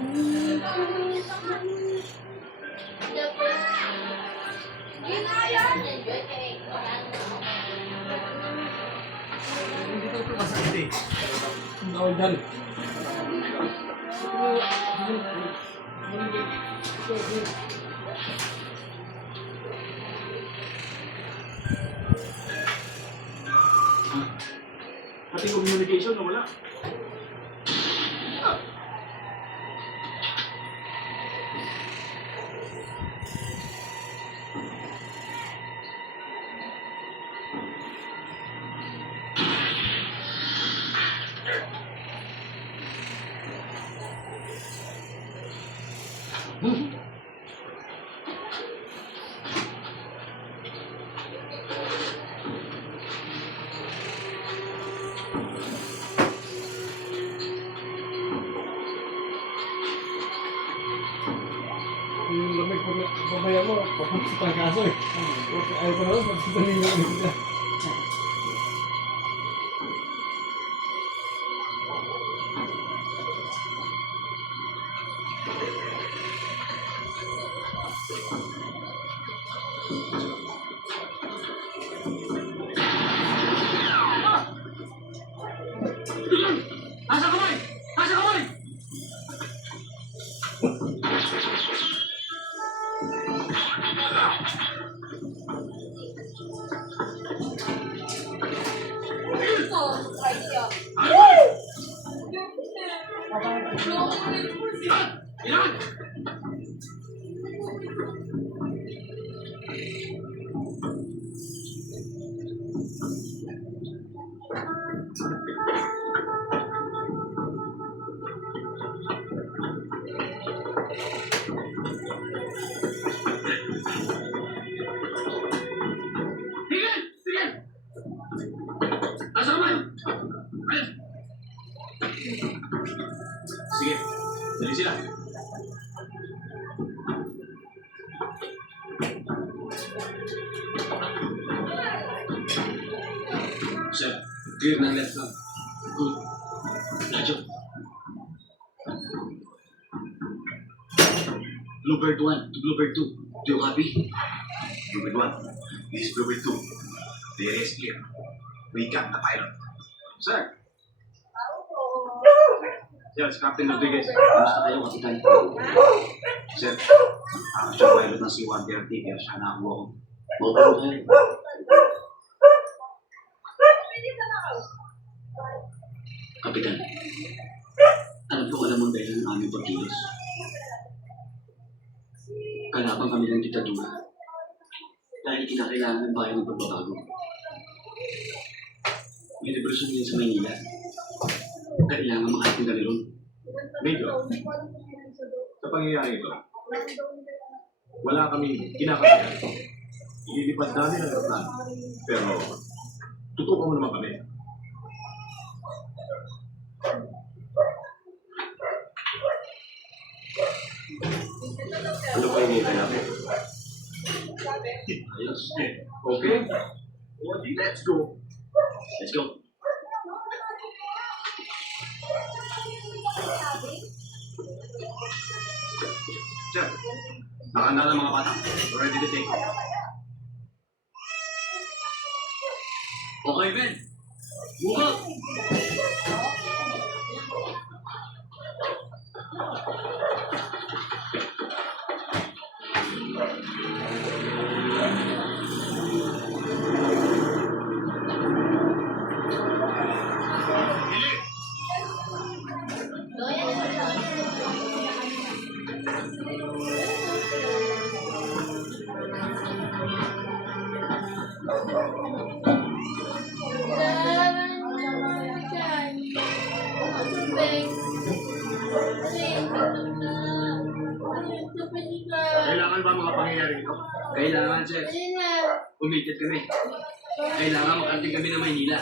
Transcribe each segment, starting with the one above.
Hindi ko ito masakit eh. Ang bawal dali. Pati communication na wala. Yung lamig pamaya mo, papunta sa pagkaso eh. Ayaw ko na lang, magsasalin yung ulit niya. Nasa kamay! Nasa kamay! Ilan! Sige! Sige! Nasa kamay! Ayun! Sige, dali sila. Sir, clear na left lang. Good. Radyo. Bluebird 1 to Bluebird 2. Do you copy? Bluebird 1, this is Bluebird 2. The area is clear. We got the pilot. Sir. Yes, Captain Rodriguez. Kamusta kayo, Kapitan? Sir, ako siya pilot ng C-130 kaya siya nakakuha ko. Maupo kayo. Kapitan, alam ko alam mong dahil ng aming pagkilos. Kalaban kami ng diktadura dahil kinakailangan ng bayan ng pagbabago. May revolusyon din sa Maynila. Kailangan makating kami ron. Medyo, sa pangyayari ito, wala kaming kinakailangan. Ililipad namin ang aeroplano. Pero, tutukan mo naman kami. Ano pa hinihintay namin? Ayos. Okay? Okay, let's go. Let's go. Sir, nakahanda ng mga bata. We're ready to take off. Okay, Ben. Move up. Kailangan ba mga pangyayari ito? Kailangan, Chef. Umitit kami. Kailangan makarating kami ng Maynila.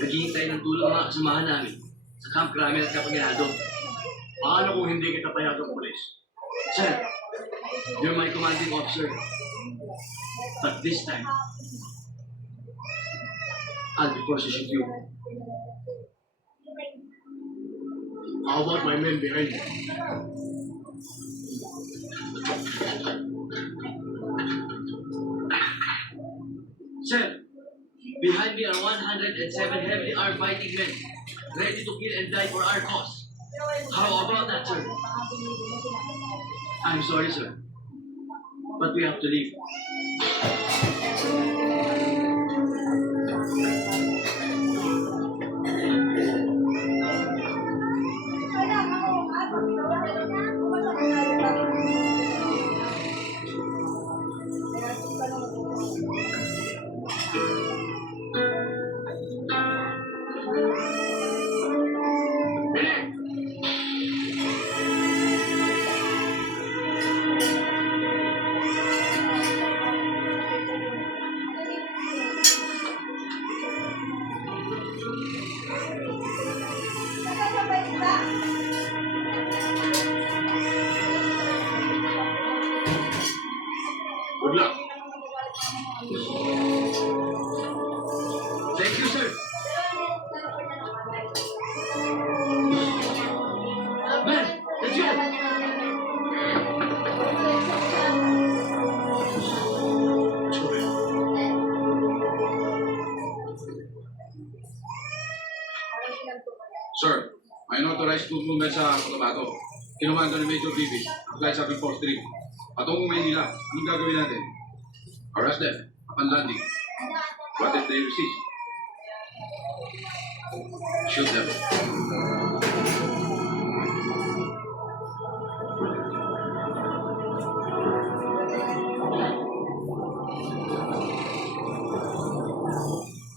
Naghihintay ng tulong ang mga kasamahan namin sa Camp Cramel at Kapaginado. Paano kung hindi kita payagang pulis? Sir, you're my commanding officer. But this time, I'll be forced to shoot you. How about my men behind you? Sir, behind me are 107 heavily armed fighting men, ready to kill and die for our cause. How about that, sir? I'm sorry, sir, but we have to leave. Good luck. Thank you, sir. Man, let's go. Sir, may unauthorized movement sa Cotabato. Kinumando ni Major Bibi, flight 743. Patungong Maynila, anong gagawin natin? Harass them, upon landing. What if they resist? Shoot them.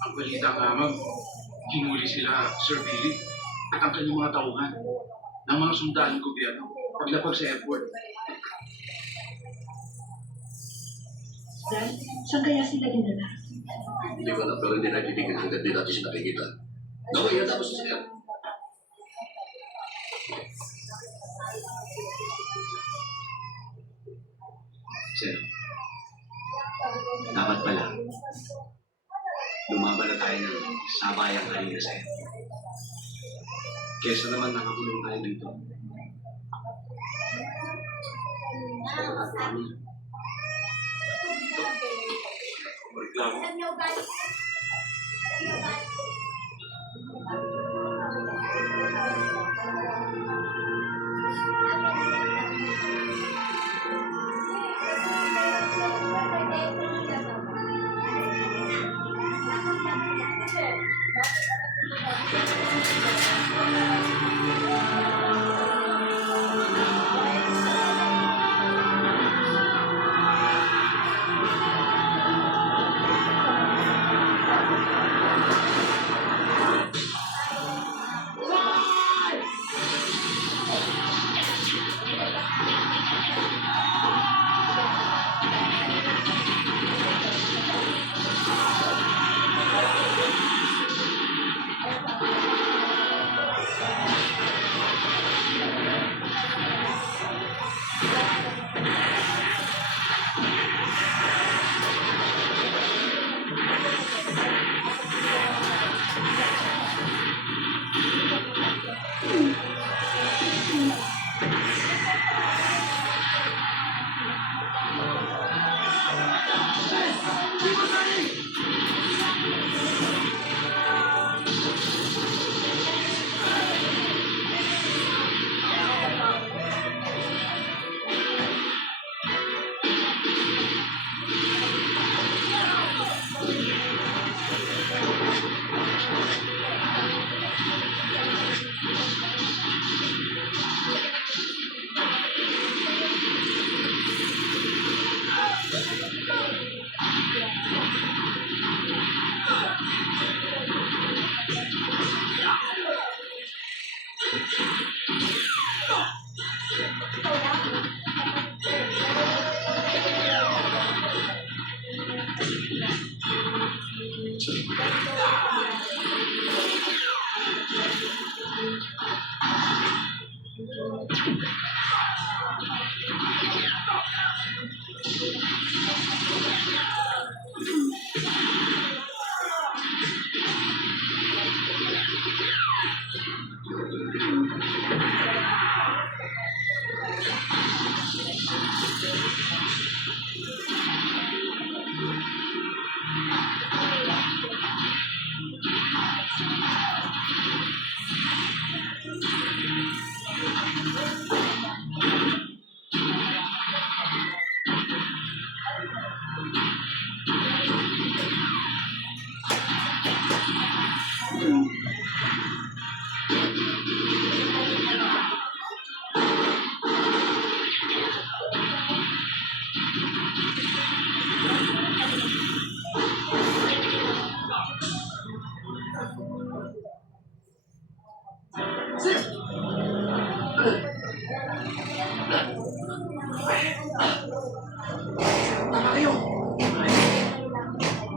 Ang balita nga, ma'am, hinuli sila, Sir Billy, at ang kanyang mga tauhan ng mga sundalo ng gobyerno paglapag sa airport. Dad, saan kaya sila dinala? Hindi ko alam, pero hindi nakitigil hanggang di natin siya nakikita. Naway, handa mo sa sakyan. Sir, dapat pala, lumaban na tayo ng sabayang kanina, sir. Kesa naman nakakulong tayo dito. Reklamo. Sir! Tama kayo!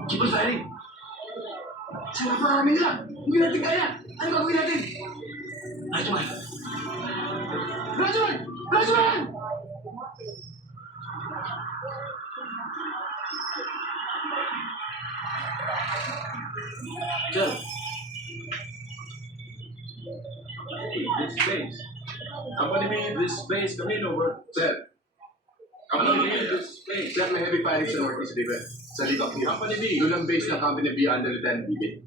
Chico Riley! Sir, napakarami nila! Hindi natin kaya! Ano gagawin natin? Rajuan! Rajuan! Rajuan! Sir! This space. Company B, this space. Come in over. Sir. Company B, this space. Sir, may heavy firing sa Northeast River. Sa Little Hill. Company B, doon ang base ng Company B under Lieutenant Bibi.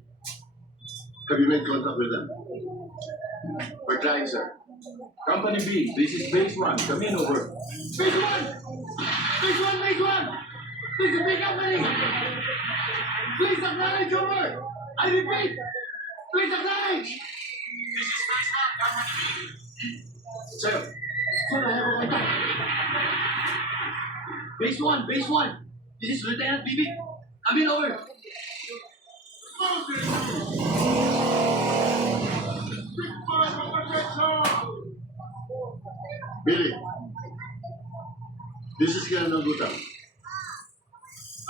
Have you made contact with them? We're trying, sir. Company B, this is base 1. Come in over. Base 1! Base 1! Base 1! This is big company! Please acknowledge your word! I repeat! Please acknowledge! Sir, Sir, I have a contact. Base 1! Base 1! This is Lieutenant Bibi. Come in over. Billy, this is Colonel Gutang.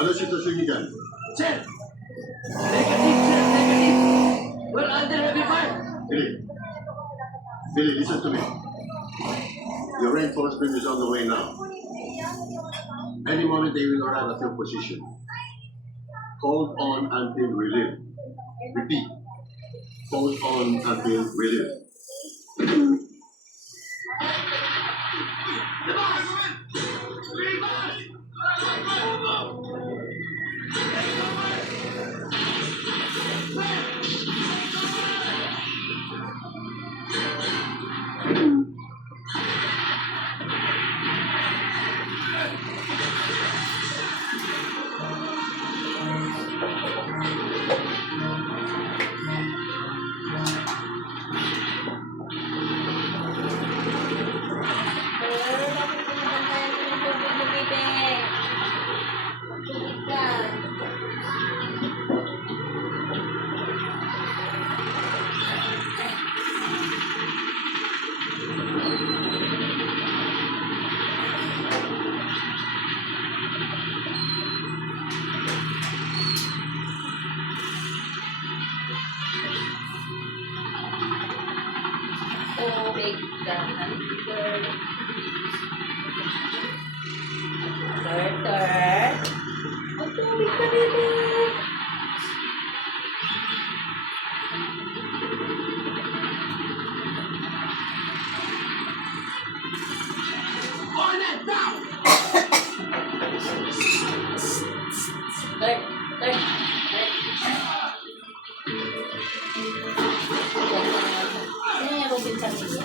Ano sitwasyon niyo dyan? Sir! Negative, sir! Negative! We're under heavy fire! Billy, listen to me. Your reinforcement is on the way now. Any moment they will arrive at your position. Hold on until relieved. Repeat. Hold on until relieved. Oh, big hunter. Turtle. Ang tubig ka nila. On it now! Turtle. Ano yung Robin sa niya?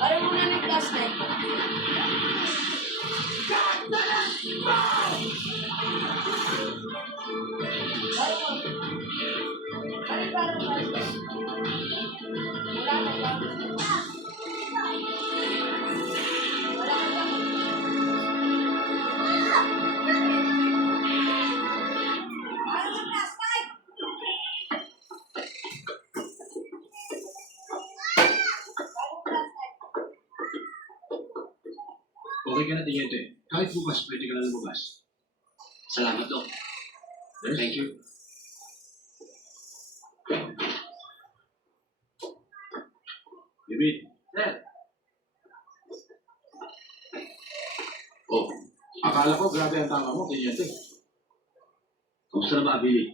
Ayaw mo na ng flashlight. Ano para flashlight? Wala na ba? Wala na ba? Ayaw ng flashlight! Okay ka na, Teniente. Kahit bukas, pwede ka na lumabas. Salamat, Doc. Thank you. David. Sir, Oh, akala ko grabe ang tama mo, Teniente. kamusta na ba, Billy?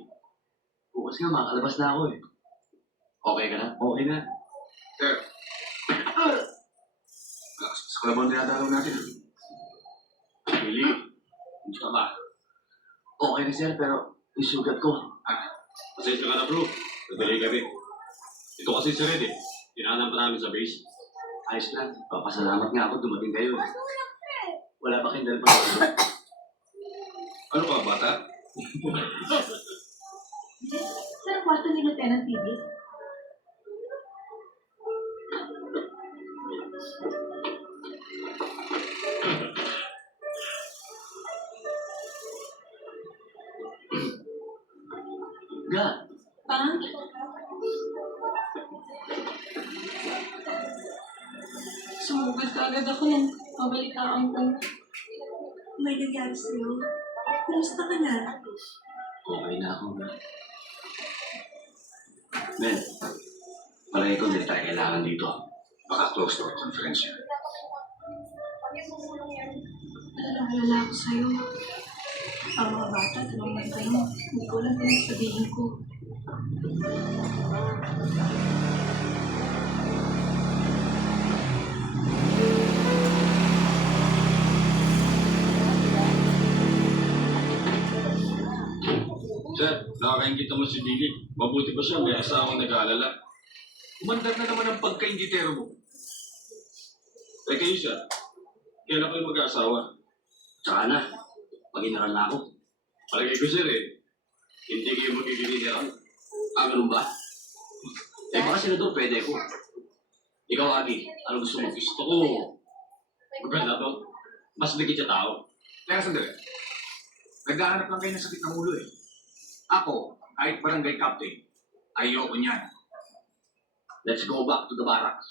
Bukas nga, makakalabas na ako eh. Okay ka na? Okay na. Sir. Sa kalaban na yata natin. Billy, kamusta ka ba? Okay na, sir, pero yung sugat ko. Pasensya ka na bro, nagdalay kami. Ito kasi si Red eh, tinahanap pa namin sa base. Ayos lang. Papasalamat nga ako dumating kayo. Wala ba kayong dalpan dito? Ano ka, bata? Saan ang kwarto ni Lieutenant TV? Ga, Pang? Sumugod ka agad ako nung mabalitaan ko. May nangyari sa'yo. Kumusta ka na? okay na ako na. Men, palagi ko hindi tayo kailangan dito. Baka close door conference yan. Alala ako sa'yo. Ang mga bata, tulungan kayo. Hindi ko alam kung sabihin ko. Sir, nakakaingit naman si Billy. Mabuti pa siya, may asawang nag-aalala. Umandar na naman ang pagkaingitero mo. Eh kayo sir, kailan kayo mag-aasawa? Tsaka na, pag-inaral na ako. Palagay ko sir eh, hindi kayo magigiliran. Ganun ba? Eh, baka senador, pwede ko. Ikaw, Agi, ano gusto mo? Gusto ko. Maganda to. Mas bigit sa tao. Kaya sandali. Naghahanap lang kayo ng sakit ng ulo eh. Ako, kahit barangay captain, ayoko niyan. Let's go back to the barracks.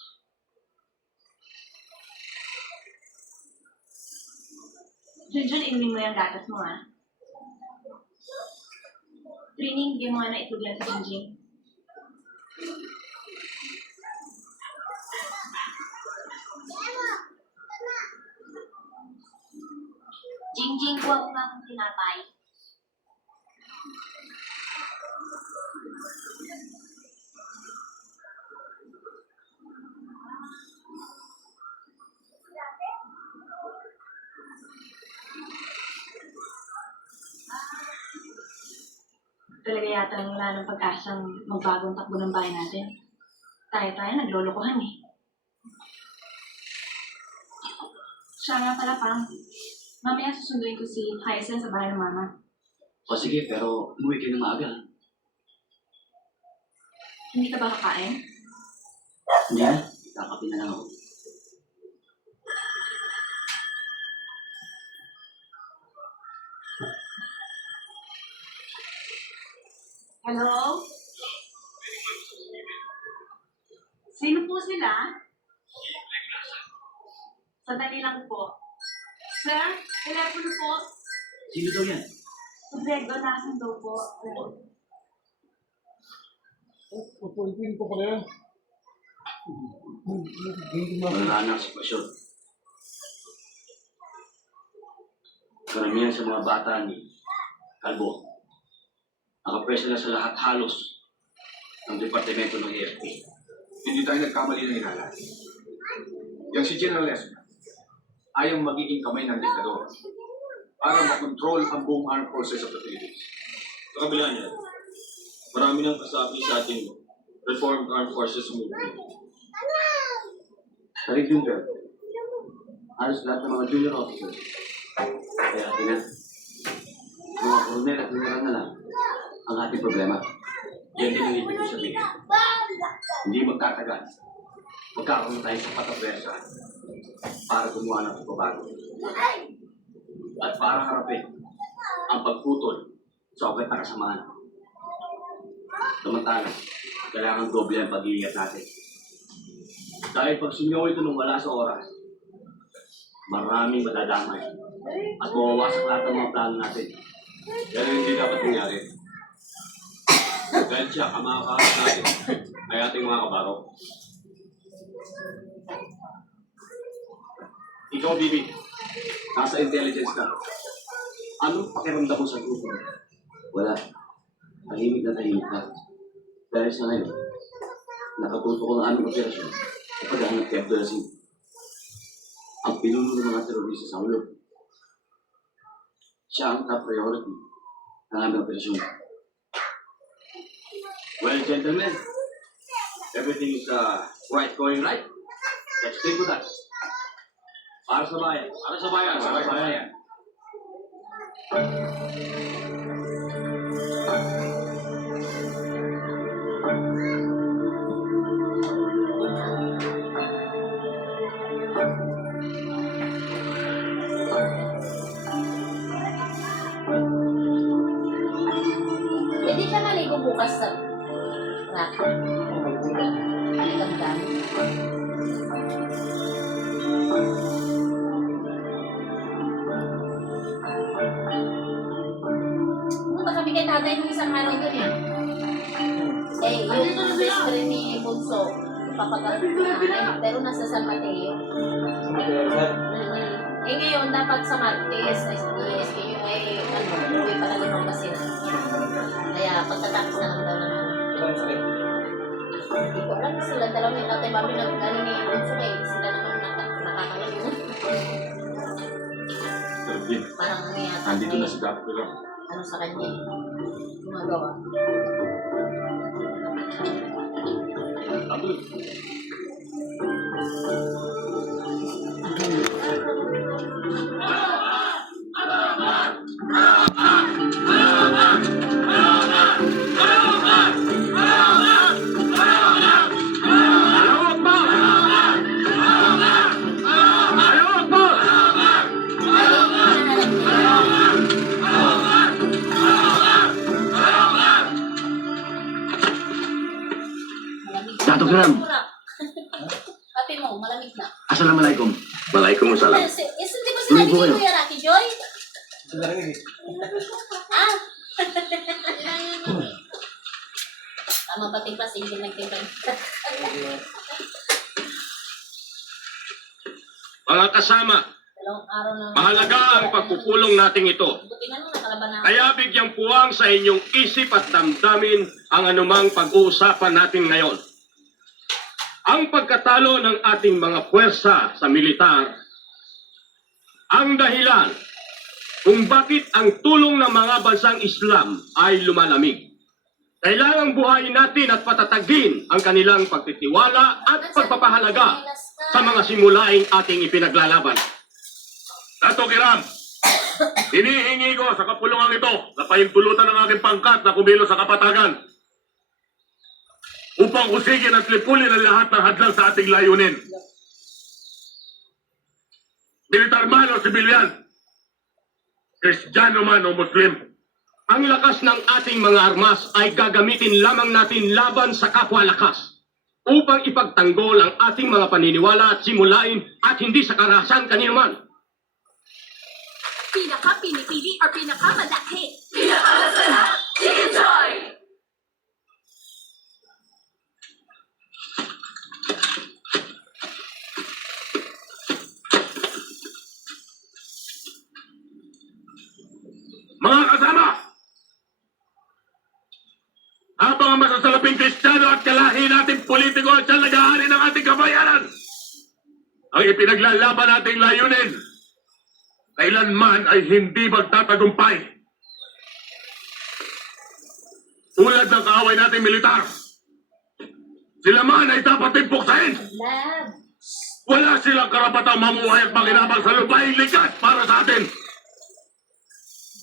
Junjun, inumin mo yung gatas mo, ha? Training, hindi mo nga na ituglan sa Junjun. Jingjing, huwag mo nga akong tinapay. Talaga yata wala ng pag-asang magbagong takbo ng bayan natin. Tayo naglolokohan eh. Siya nga pala, Pang. Mamaya susunduin ko si Hyacinth sa bahay ng mama. O sige, pero umuwi kayo ng maaga. Hindi ka ba kakain? Hindi na. Kakapin na lang ako. Hello? Sino po sila? Sandali lang po. Sir, telepono po. Sino daw yan? Grego, nasan daw po? Pupuntin ko pala yan. Hindi mo Wala na ang sitwasyon. Karamihan sa mga bata ni Kalbo. Nakapwesto na sa lahat halos ng departamento ng AFP. Hindi tayo nagkamali na hinala. Yang si General Esna, ayaw magiging kamay ng diktador para makontrol ang buong armed forces of the Philippines. Sa kabila niyan, marami nang kasabi sa ating Reformed Armed Forces Movement. Sa Region 12, halos lahat ng mga junior officers. Kaya tingnan, mga koronel at general na lang ang ating problema. Yan din ang ibig ko sabihin. Hindi magtatagal. Magkakaroon tayo sa patapwersa para gumawa ng pagbabago. At para harapin ang pagputol sa ugat na kasamaan. Samantala, kailangan doble ang pag-iingat natin. Dahil pag sumiyaw ito nung wala sa oras, maraming madadamay at mawawasak lahat ng mga plano natin. Pero hindi dapat nangyari. Dahil siya kamakakas natin ay ating mga kabaro. Ikaw, Bibi, nasa intelligence ka. Anong pakiramdam mo sa grupo? Wala. Tahimik na tahimik ka. Dahil sa ngayon, nakatuto ko ng aming operasyon sa paghahanap kay Abdulaziz. Ang pinuno ng mga terorista sa ulo. Siya ang top priority ng aming operasyon. Well, gentlemen, everything is going right. Let's stick with that. Para sa bayan. Para sa bayan. Para sa bayan. Pwede siya maligo bukas sa rack. Aligam-gam. Punta kami kay tatay nung isang araw doon eh. Eh, yung best friend ni Bunso, papagamit ko nanay, pero nasa San Mateo. Eh ngayon, dapat sa Martes, SK yung ay, uwi para limang basin. Kaya pagkatapos na lang daw naman. Hindi ko alam, sila dalawa yung tatay mami nag-gano ni Bunso eh. Sila naman nakakalayo. Pero Bin, Parang nandito na si Dr. ano sa kanya, gumagawa. Abdul. malamig na. Assalamualaikum. Waalaikumsalam. Hindi mo Tuloy sinabi po kay kayo. Kuya Rocky Joy? Ito na rin eh. Ah! Tama ba timpla? Sige, nagtimpla. Mga kasama, Dalawang araw na. mahalaga ang pagpupulong nating ito. Buti nga nung nakalaban na. Kaya bigyang puwang sa inyong isip at damdamin ang anumang pag-uusapan natin ngayon. Ang pagkatalo ng ating mga puwersa sa militar ang dahilan kung bakit ang tulong ng mga bansang Islam ay lumalamig. Kailangang buhayin natin at patatagin ang kanilang pagtitiwala at pagpapahalaga sa mga simulaing ating ipinaglalaban. Dato Kiram, hinihingi ko sa kapulungan ito na pahintulutan ng aking pangkat na kumilos sa kapatagan upang usigin at lipulin ang lahat ng hadlang sa ating layunin. Militar man o sibilyan, Kristiyano man o Muslim, Ang lakas ng ating mga armas ay gagamitin lamang natin laban sa kapwa lakas upang ipagtanggol ang ating mga paniniwala at simulain at hindi sa karahasan kaninuman. Pinaka-pinipili or pinaka-malaki? Pinaka-masala! Chicken Joy! mga kasama, habang ang masasalaping Kristiyano at kalahi nating politiko at siyang nag-aari ng ating kabayanan, ang ipinaglalaban nating layunin, kailanman ay hindi magtatagumpay. Tulad ng kaaway nating militar, sila man ay dapat din puksain. Love. Wala silang karapatang mamuhay at makinabang sa lupaing likas para sa atin.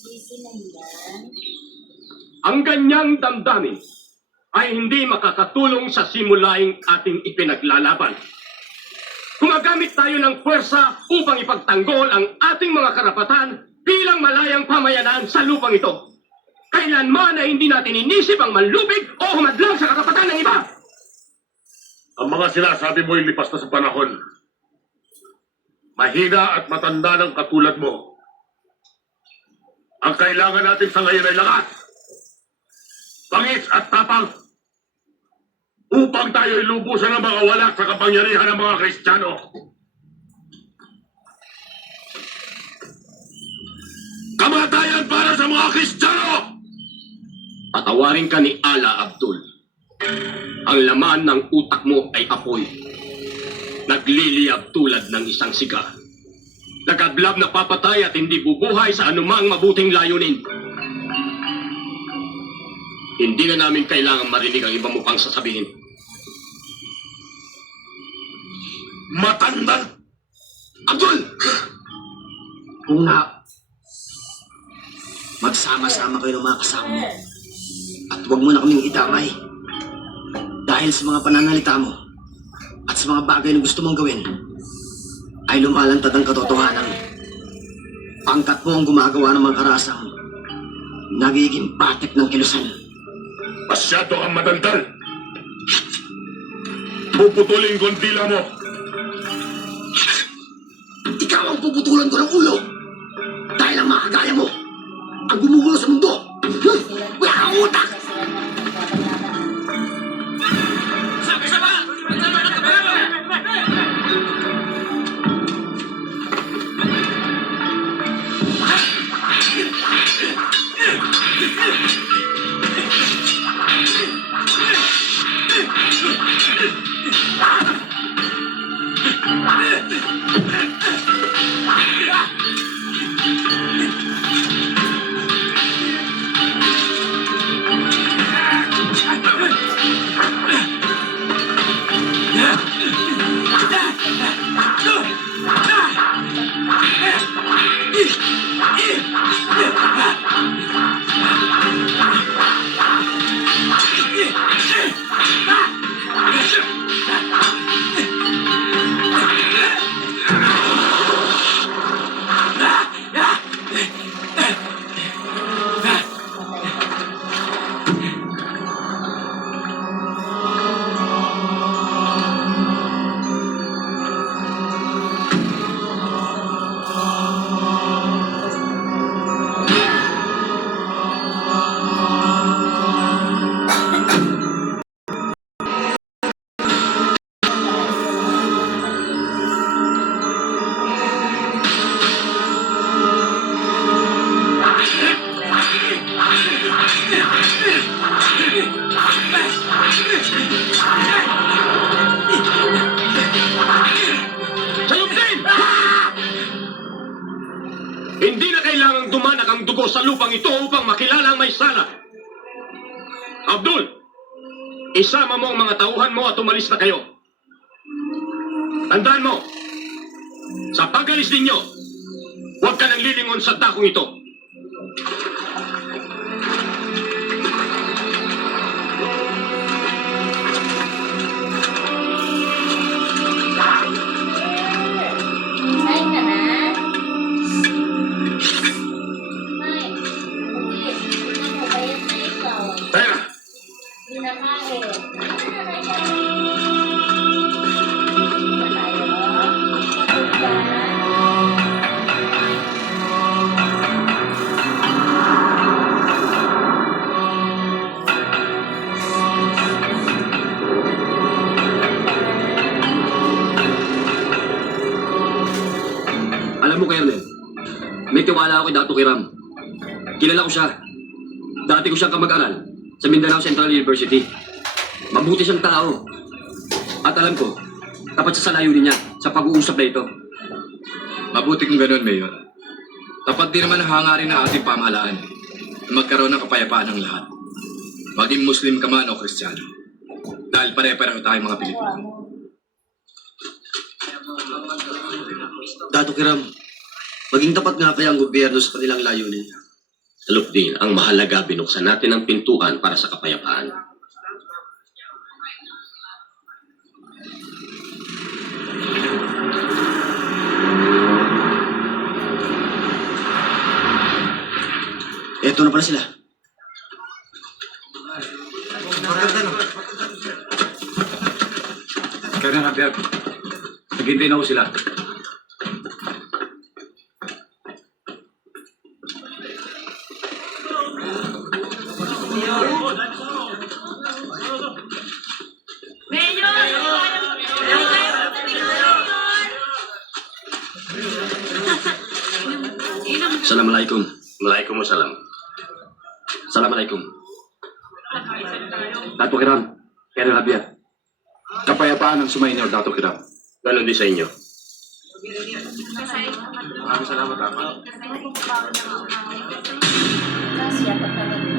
Busy na yan. Ang ganyang damdamin ay hindi makakatulong sa simulaing ating ipinaglalaban. Gumagamit tayo ng puwersa upang ipagtanggol ang ating mga karapatan bilang malayang pamayanan sa lupang ito. Kailanman ay hindi natin inisip ang manlubig o humadlang sa karapatan ng iba. Ang mga sinasabi mo ay lipas na sa panahon. Mahina at matanda ng katulad mo. Ang kailangan natin sa ngayon ay lakas, bangis at tapang upang tayo ilubusan ng mga walat sa kapangyarihan ng mga Kristiyano. Kamatayan para sa mga Kristiyano! Patawarin ka ni Ala Abdul. Ang laman ng utak mo ay apoy. Nagliliyab tulad ng isang siga. Nagkaglab na papatay at hindi bubuhay sa anumang mabuting layunin. Hindi na namin kailangan marinig ang iba mo pang sasabihin. Matandang Abdul! Kung nga, magsama-sama kayo ng mga kasama mo. At huwag mo na kaming idamay. Dahil sa mga pananalita mo at sa mga bagay na gusto mong gawin, ay lumalantad ang katotohanan. Pangkat mo ang gumagawa ng mga karasang nagiging patik ng kilusan. Masyado ang madaldal. Puputulin ko ang dila mo. Ikaw ang puputulan ko ng ulo dahil ang mga kagaya mo ang gumugulo sa mundo. Wala kang utak! dumanak ang dugo sa lupang ito upang makilala ang may sala. Abdul, isama mo ang mga tauhan mo at umalis na kayo. Tandaan mo, sa pag-alis ninyo, huwag ka nang lilingon sa dakong ito. Kain ka na? Ay, okay. Ano, bayad na ikaw. Tara! Hindi na kain. Ano na kain? Tayo. Tapos ka. Alam mo, Colonel, may tiwala ako kay Dato Kiram. Kilala ko siya. Dati ko siyang kamag-aral sa Mindanao Central University. Mabuti siyang tao. At alam ko, tapat siya sa layunin niya sa pag-uusap na ito. Mabuti kung ganun, Mayor. Tapat din naman ang hangarin ng ating pamahalaan na magkaroon ng kapayapaan ng lahat. Maging Muslim ka man o Kristiyano. Dahil pare-pareho tayong mga Pilipino. Dato Kiram, maging tapat nga kaya ang gobyerno sa kanilang layunin. Lupdin, ang mahalaga binuksan natin ang pintuan para sa kapayapaan. Eto na pala sila. Kaya na, Javier. Naghintay na ko sila. Assalamualaikum. Waalaikumsalam. Assalamualaikum. Dato Kiram, Colonel Javier. Kapayapaan ang sumainyo, Dato Kiram. Ganon din sa inyo. Maraming salamat, Rama. Siya pagkaroon.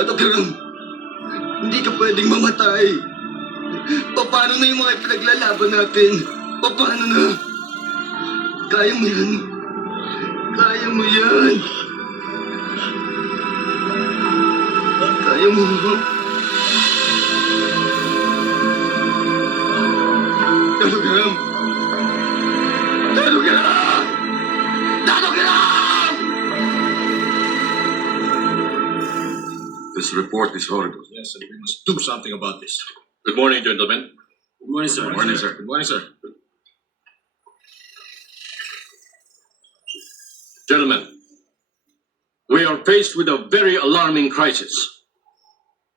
Dr. Ram, hindi ka pwedeng mamatay. Paano na yung mga pinaglalaban natin? Paano na? Kaya mo yan. Kaya mo yan. Kaya mo. Dr. Ram! Dr. Ram! Dr. Ram! This report is horrible. Yes, sir. We must do something about this. Good morning, gentlemen. Good morning, sir. Good morning, sir. Good morning, sir. Gentlemen, we are faced with a very alarming crisis.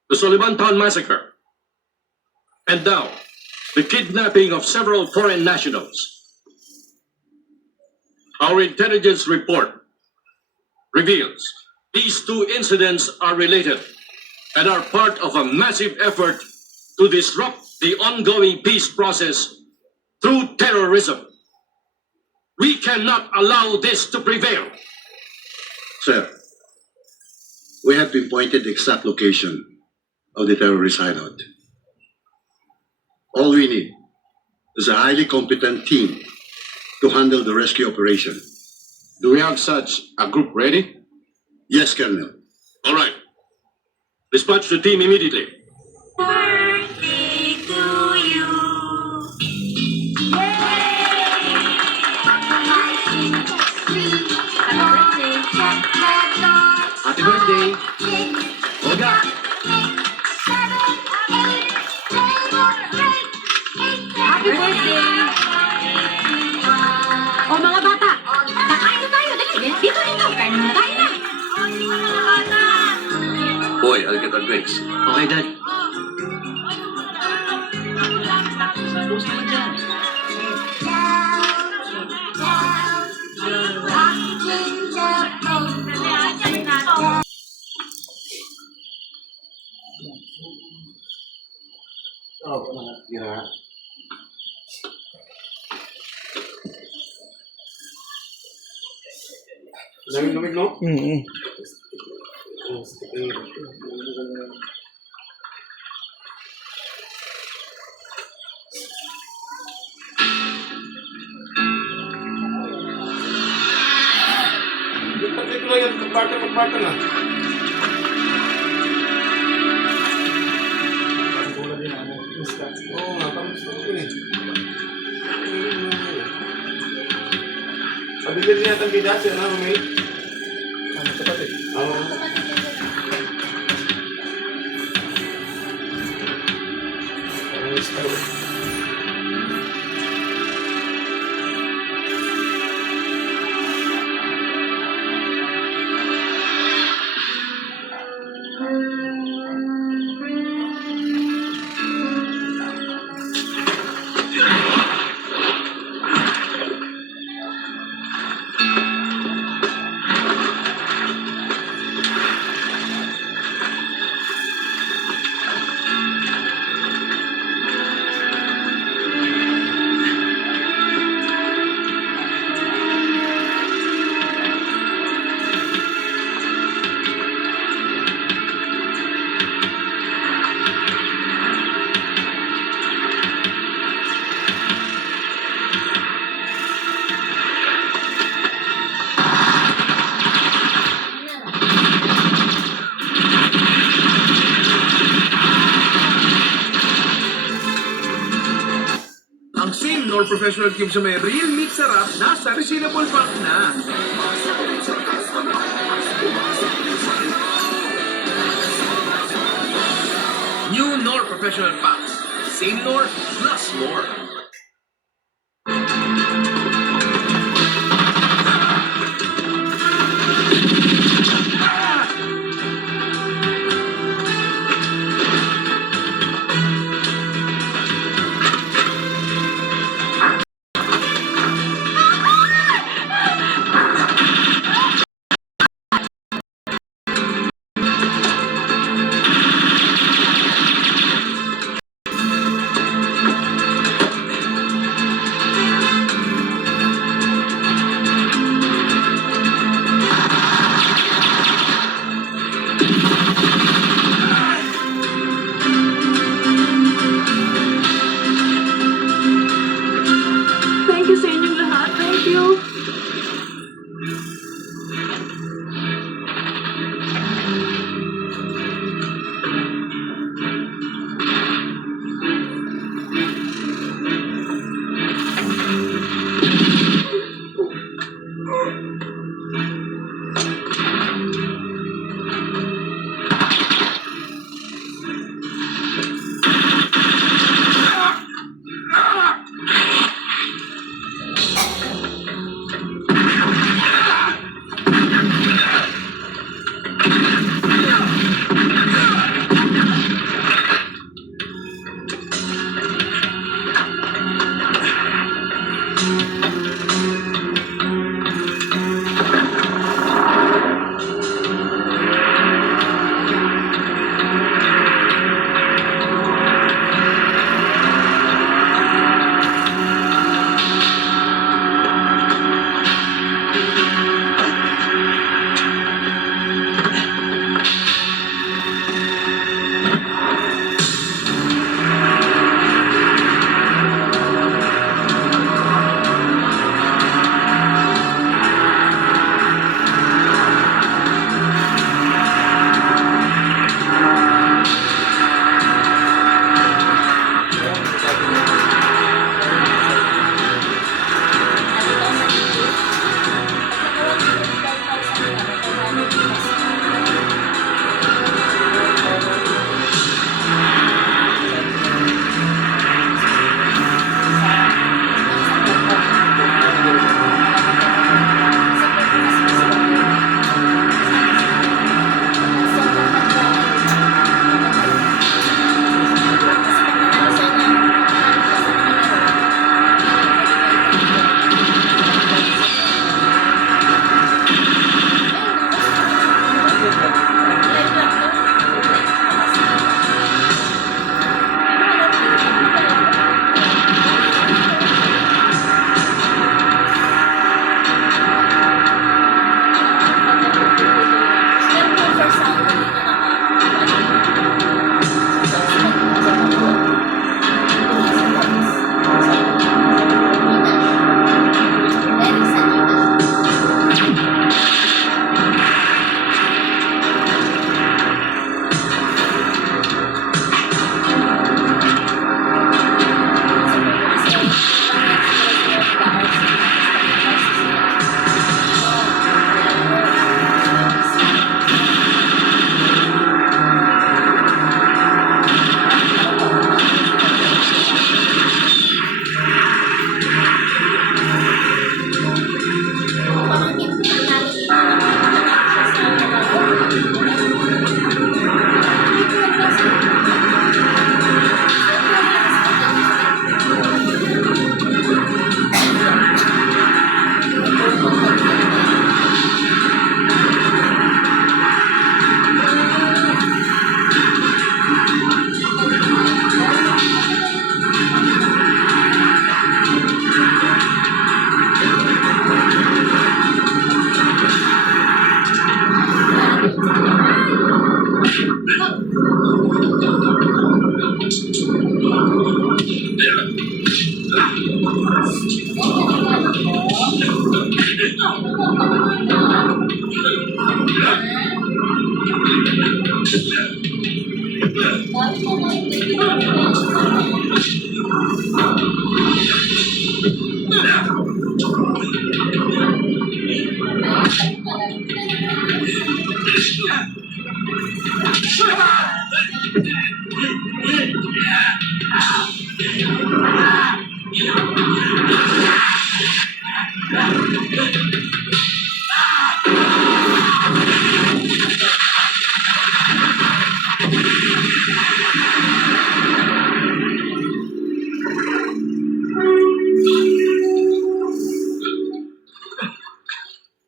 The Sullivan Town Massacre. And now, the kidnapping of several foreign nationals. Our intelligence report reveals these two incidents are related and are part of a massive effort to disrupt the ongoing peace process through terrorism. We cannot allow this to prevail. Sir, we have pinpointed the exact location of the terrorist hideout. All we need is a highly competent team to handle the rescue operation. Do we have such a group ready? Yes, Colonel. All right. Dispatch the team immediately. Birthday to you. Happy birthday! Olga! Happy birthday! O mga bata, kakain na tayo. Dali, dito ito. Kain na tayo na. Boy, I'll get our drinks. Okay, Dad. Oo, mga tira. Lamig-lamig, no? Pati ko lang yan, pagpata na. Oo nga, parang gusto ko yun eh. Pabigyan niya itong bidas yan, ha, Romel? Ano, kapatid? Oo. Parang gusto ko. Ang same nor professional cubes na may real meat sarap, nasa resealable pack na. New Nor Professional Packs. Same Nor, plus more.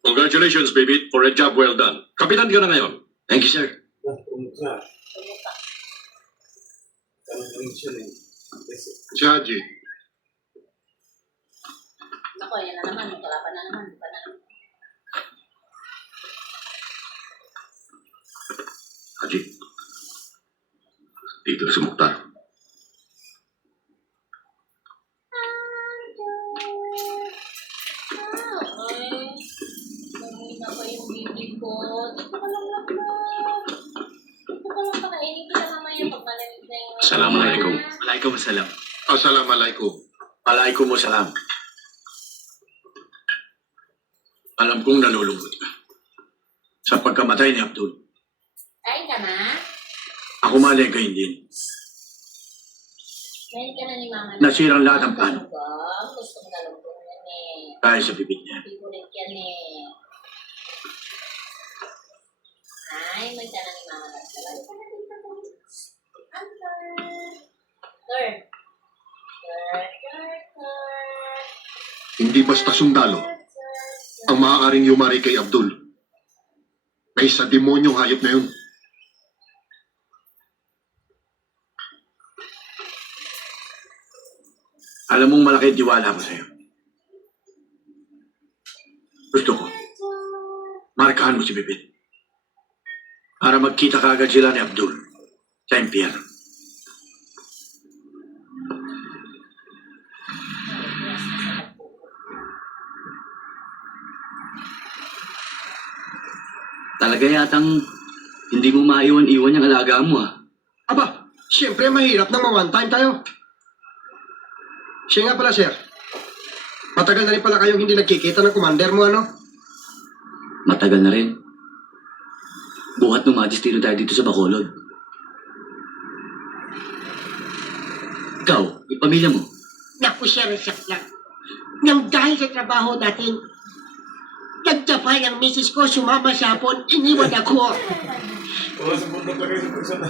Congratulations, baby, for a job well done. Kapitan ka na ngayon. Thank you, sir. Kumusta? Tanong ka rin siya eh. Yes, Si Haji, Ako, yan na naman. Kalaban na naman. Iba na naman. Haji, dito na si Mukhtar. Ay, mamina pa yung bibig ko. Dito ka lang lang. Dito ka lang pakainin kita mamaya pag malamig na yung... Assalamualaikum. Waalaikumsalam. Assalamualaikum. Waalaikumsalam. Alam kong nalulungkot ka sa pagkamatay ni Abdul. Kain ka na? Ako maligay din. Kain ka na ni Mama. Nasirang lahat ang plano. Gustong galugong yan eh. Dahil sa bibig niya. Pigulit yan eh. Ay, may ka na ni Mama. Sir. Hindi basta sundalo ang maaaring yumari kay Abdul. May sa demonyong hayop na yun. Alam mong malaki ang tiwala ko sa'yo. Gusto ko, markahan mo si Bibit. Para magkita kaagad sila ni Abdul sa impyerno. Talaga yatang hindi mo maiwan-iwan yung alaga mo, ah. Aba, siyempre mahirap na ma-one time tayo. Siya nga pala, sir. Matagal na rin pala kayong hindi nagkikita ng commander mo, ano? Matagal na rin. Buhat ng Majestino tayo dito sa Bacolod. Ikaw, yung pamilya mo. Naku, siya lang. Nang dahil sa trabaho natin, nagtapay ang misis ko, sumama sa hapon, iniwan ako. Wala sa bundok lagay sa persona.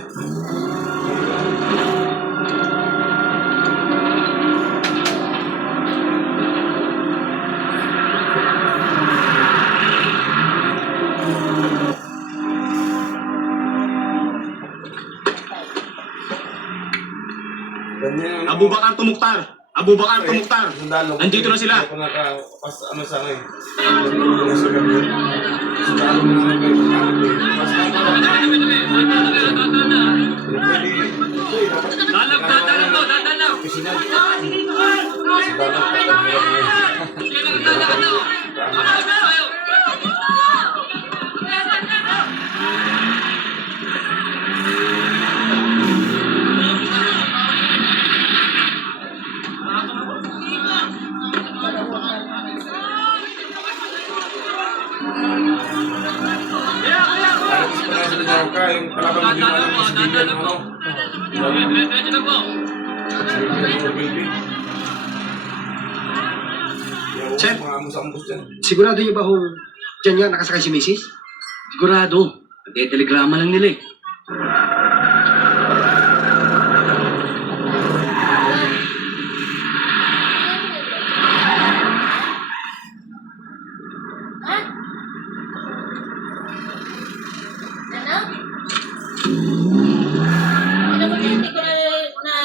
Abubakar Tumuktar! Abubakar Tumuktar! Andito na sila. Ako nakapas ano sa akin. Nasa gabi. Sundalo na lang kayo. Dadalaw po! Dadalaw! Yung kalaban mo din mo si Bibian mo. Sir? Mga musang-mus dyan. Sigurado niyo ba ho, dyan nga nakasakay si Mrs.? Sigurado. Nag-telegrama lang nila eh. Ha? Ano? Ano ba hindi ko na...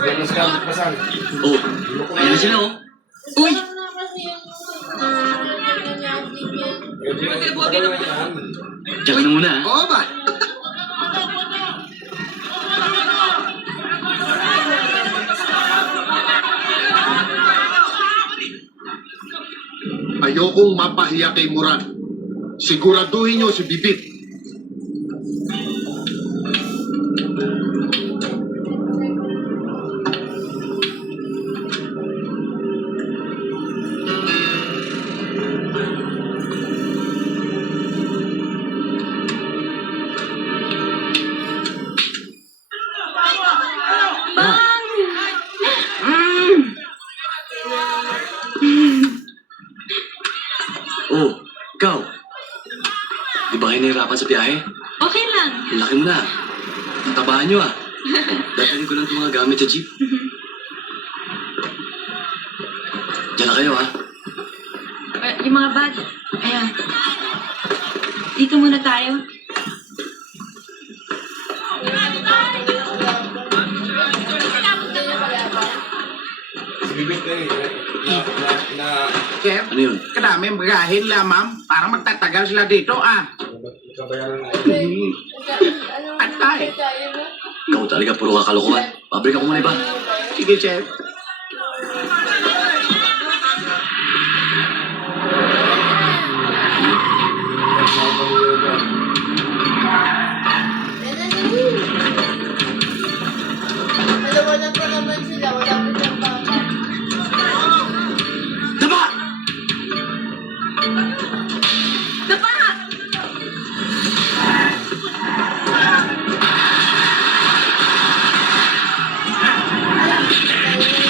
Yan na sila pasal. Oh, ayan na sila oh. Uy! Diyan ka na muna, ha? Oo ba? Ayokong mapahiya kay Moran. Siguraduhin niyo si Bibit. Oh, ikaw. Di ba kayo nahirapan sa biyahe? Okay lang. Ang laki mo na. Tatabaan nyo, ah. Dadalhin ko lang itong mga gamit sa jeep. Diyan na kayo, ha? Yung mga bag. Ayan. Dito muna tayo. Bibig na Chef, Ano yun? kadami magahin lamang para magtatagal sila dito kabayaran. Atay. Ikaw talaga, puro kakalokohan. Pabrika ko muna iba. Sige, chef. Dalawa lang pa naman sila, wala pa siyang papa. Daba! Dapa! Dalawa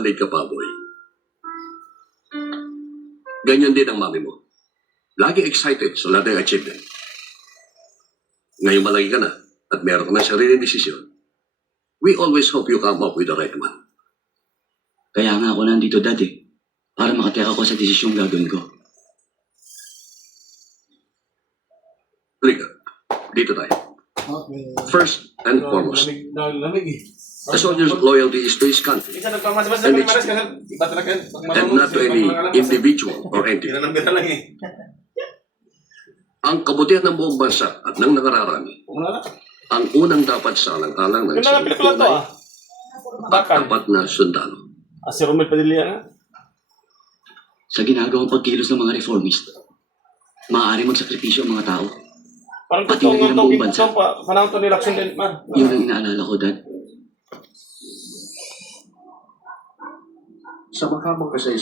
nagmamalig ka pa, boy. Ganyan din ang mami mo. Lagi excited sa lahat ng achievement. Ngayon malaki ka na at meron ka ng sariling desisyon. We always hope you come up with the right one. Kaya nga ako nandito, Dad eh. Para makatira ko sa desisyong gagawin ko. Halika, dito tayo. Okay. First and foremost, Lamig eh. a soldier's loyalty is to his country Isa nagpamalas And it's- kasi iba talaga. Pag and not to any individual or entity. Bira ng bira lang eh. Ang kabutihan ng buong bansa at ng nakararami, Wala na. ang unang dapat salang-alang ng Yun na lang pelikula to ah. Bakal. tapat na sundalo. Si Romel Padilla nga. Sa ginagawang pagkilos ng mga reformist, maaari magsakripisyo ang mga tao. Parang Pati totoong na din ang buong bansa. Panahon to ni Lacson din man. Yun ang inaalala ko, Dad. Sa makamang kasaysayan